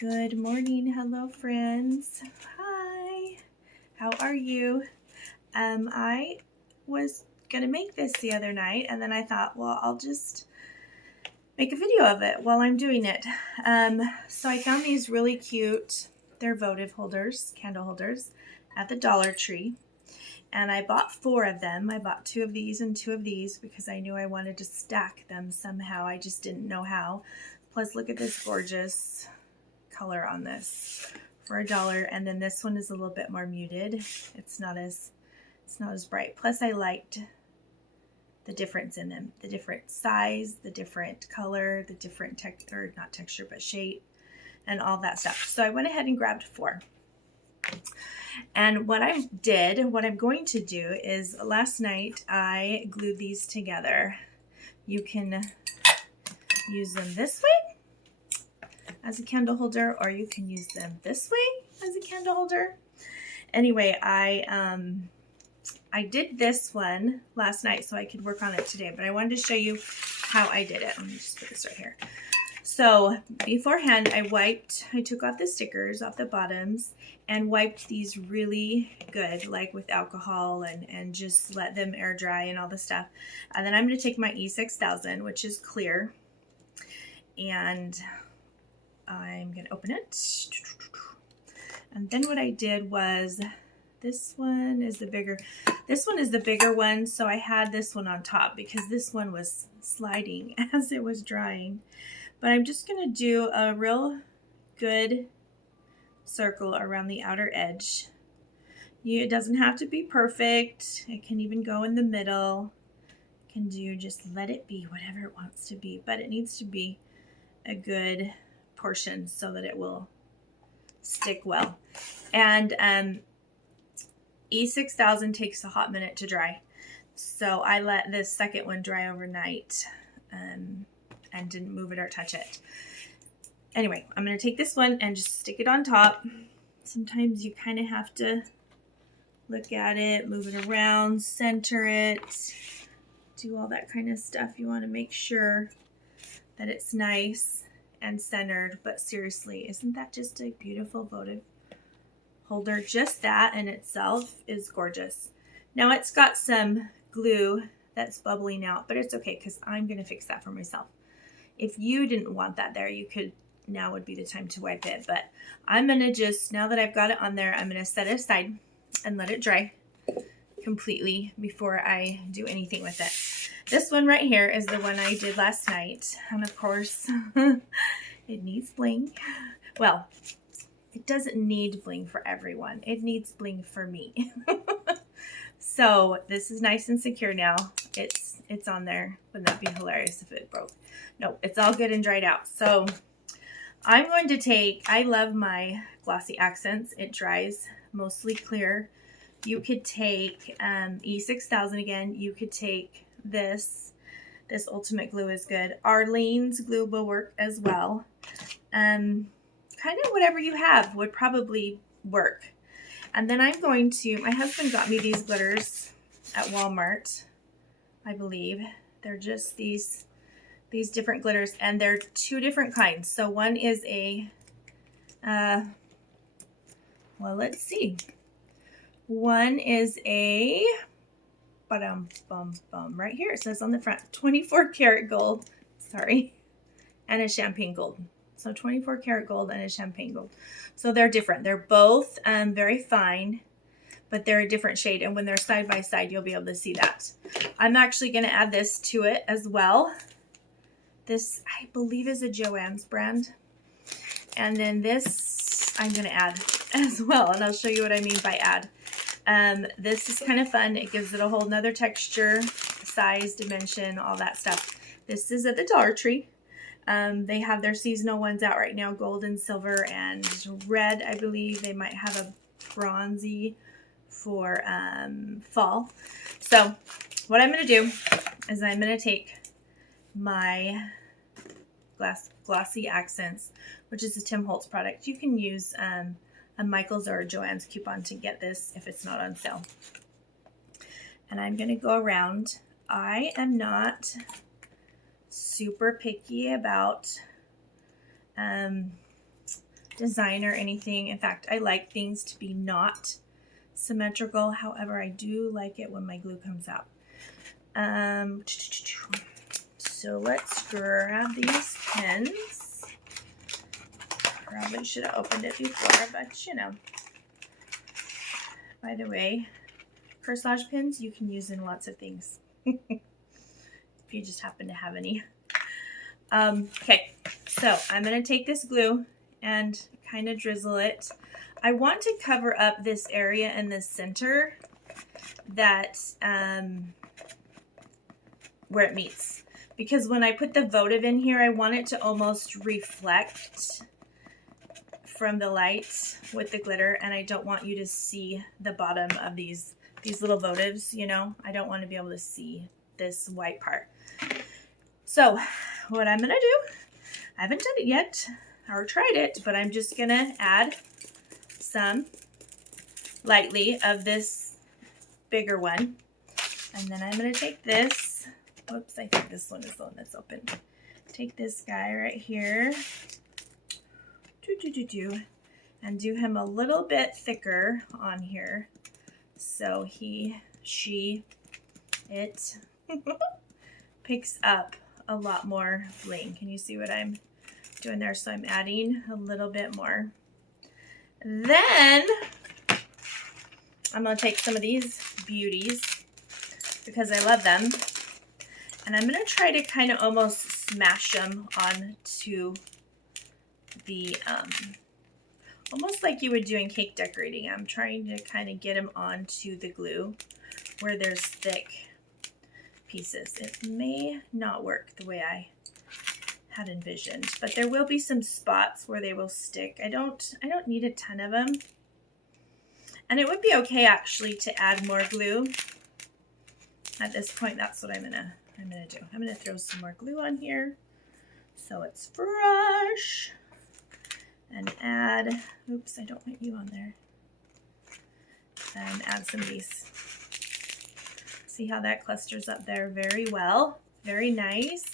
Good morning. Hello, friends. Hi. How are you? I was going to make this the other night, and then I thought, well, I'll just make a video of it while I'm doing it. So I found these really cute, they're votive holders, candle holders, at the Dollar Tree. And I bought 4 of them. I bought 2 of these and 2 of these because I knew I wanted to stack them somehow. I just didn't know how. Plus, look at this gorgeous color on this for $1. And then this one is a little bit more muted. It's not as bright. Plus, I liked the difference in them, the different size, the different color, the different texture, not texture, but shape, and all that stuff. So I went ahead and grabbed 4. And what I'm going to do is, last night I glued these together. You can use them this way as a candle holder, or you can use them this way as a candle holder. Anyway, I did this one last night so I could work on it today, but I wanted to show you how I did it. Let me just put this right here. So beforehand, I took off the stickers off the bottoms and wiped these really good, like with alcohol, and just let them air dry and all the stuff. And then I'm going to take my E6000, which is clear, and I'm going to open it. And then what I did was, this one is the bigger one, so I had this one on top because this one was sliding as it was drying. But I'm just going to do a real good circle around the outer edge. It doesn't have to be perfect. It can even go in the middle. It can do, just let it be whatever it wants to be. But it needs to be a good portion so that it will stick well. And E6000 takes a hot minute to dry. So I let this second one dry overnight. And didn't move it or touch it. Anyway, I'm going to take this one and just stick it on top. Sometimes you kind of have to look at it, move it around, center it, do all that kind of stuff. You want to make sure that it's nice and centered. But seriously, isn't that just a beautiful votive holder? Just that in itself is gorgeous. Now it's got some glue that's bubbling out, but it's okay because I'm going to fix that for myself. If you didn't want that there, you could, now would be the time to wipe it. But I'm going to just, now that I've got it on there, I'm going to set it aside and let it dry completely before I do anything with it. This one right here is the one I did last night. And of course, it needs bling. Well, it doesn't need bling for everyone. It needs bling for me. So this is nice and secure now. It's on there. Wouldn't that be hilarious if it broke? No, it's all good and dried out. So I'm going to take, I love my glossy accents. It dries mostly clear. You could take E6000 again. You could take this. This Ultimate Glue is good. Arlene's glue will work as well. Kind of whatever you have would probably work. And then I'm going to, my husband got me these glitters at Walmart, I believe. They're just these different glitters, and they're 2 different kinds. So one is a, well, let's see. One is a, right here it says on the front, 24 karat gold, sorry, and a champagne gold. So 24 karat gold and a champagne gold. So they're different. They're both very fine, but they're a different shade. And when they're side by side, you'll be able to see that. I'm actually going to add this to it as well. This, I believe, is a Joann's brand. And then this I'm going to add as well. And I'll show you what I mean by add. This is kind of fun. It gives it a whole nother texture, size, dimension, all that stuff. This is at the Dollar Tree. They have their seasonal ones out right now, gold and silver and red. I believe they might have a bronzy for fall. So what I'm going to do is I'm going to take my Glossy Accents, which is a Tim Holtz product. You can use a Michael's or a Joann's coupon to get this if it's not on sale. And I'm going to go around. I am not super picky about design or anything. In fact, I like things to be not symmetrical. However, I do like it when my glue comes out. So let's grab these pins. Probably should have opened it before, but you know. By the way, corsage pins you can use in lots of things. If you just happen to have any. Okay, so I'm going to take this glue and kind of drizzle it. I want to cover up this area in the center that where it meets, because when I put the votive in here, I want it to almost reflect from the light with the glitter, and I don't want you to see the bottom of these little votives, you know. I don't want to be able to see this white part. So what I'm gonna do, I haven't done it yet or tried it, but I'm just gonna add some lightly of this bigger one, and then I'm gonna take this, whoops, I think this one is the one that's open. Take this guy right here, and do him a little bit thicker on here, so it picks up a lot more bling. Can you see what I'm doing there? So I'm adding a little bit more. Then I'm going to take some of these beauties because I love them, and I'm going to try to kind of almost smash them onto the almost like you would do in cake decorating. I'm trying to kind of get them onto the glue where there's thick pieces. It may not work the way I had envisioned, but there will be some spots where they will stick. I don't need a ton of them, and it would be okay actually to add more glue at this point. That's what I'm gonna do. I'm gonna throw some more glue on here so it's fresh, and add, oops, I don't want you on there, and add some of these. See how that clusters up there very well, very nice.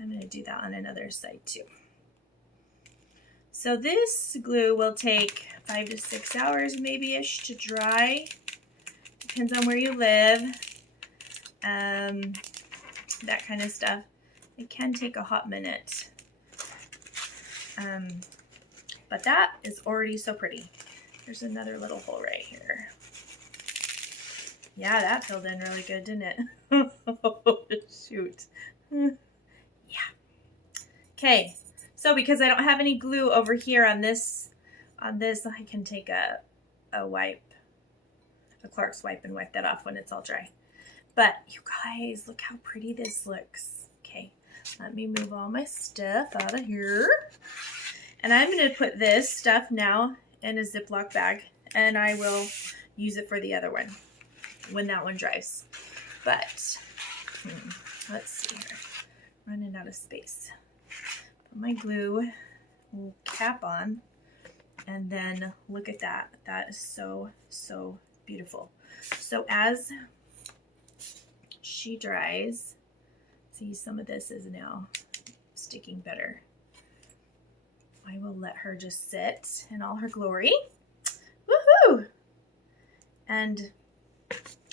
I'm going to do that on another side too. So this glue will take 5 to 6 hours maybe-ish to dry. Depends on where you live, that kind of stuff. It can take a hot minute. But that is already so pretty. There's another little hole right here. Yeah, that filled in really good, didn't it? Oh, shoot. Yeah. Okay, so because I don't have any glue over here on this, I can take a Clark's wipe, and wipe that off when it's all dry. But you guys, look how pretty this looks. Okay, let me move all my stuff out of here. And I'm going to put this stuff now in a Ziploc bag, and I will use it for the other one when that one dries. But let's see here. Running out of space. Put my glue cap on, and then look at that. That is so, so beautiful. So as she dries, see, some of this is now sticking better. I will let her just sit in all her glory. Woohoo! And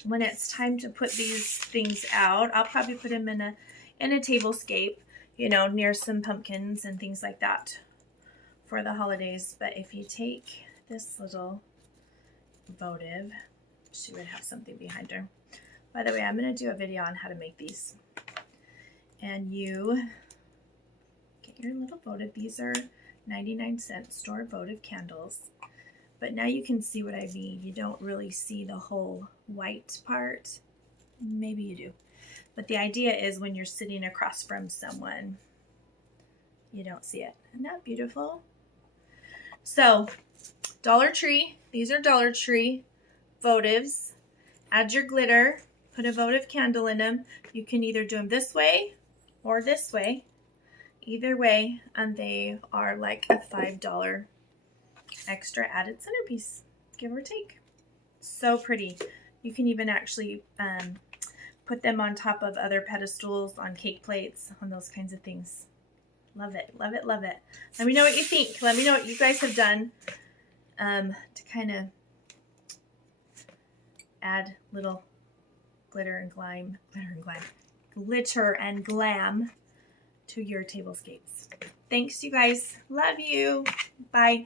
when it's time to put these things out, I'll probably put them in a tablescape, you know, near some pumpkins and things like that for the holidays. But if you take this little votive, she would have something behind her. By the way, I'm going to do a video on how to make these. And you get your little votive. These are 99-cent store votive candles. But now you can see what I mean. You don't really see the whole white part. Maybe you do. But the idea is when you're sitting across from someone, you don't see it. Isn't that beautiful? So, Dollar Tree. These are Dollar Tree votives. Add your glitter. Put a votive candle in them. You can either do them this way or this way. Either way, and they are like a $5 extra added centerpiece, give or take. So pretty. You can even actually put them on top of other pedestals, on cake plates, on those kinds of things. Love it, love it, love it. Let me know what you think. Let me know what you guys have done to kind of add little glitter and glam to your tablescapes. Thanks, you guys. Love you. Bye.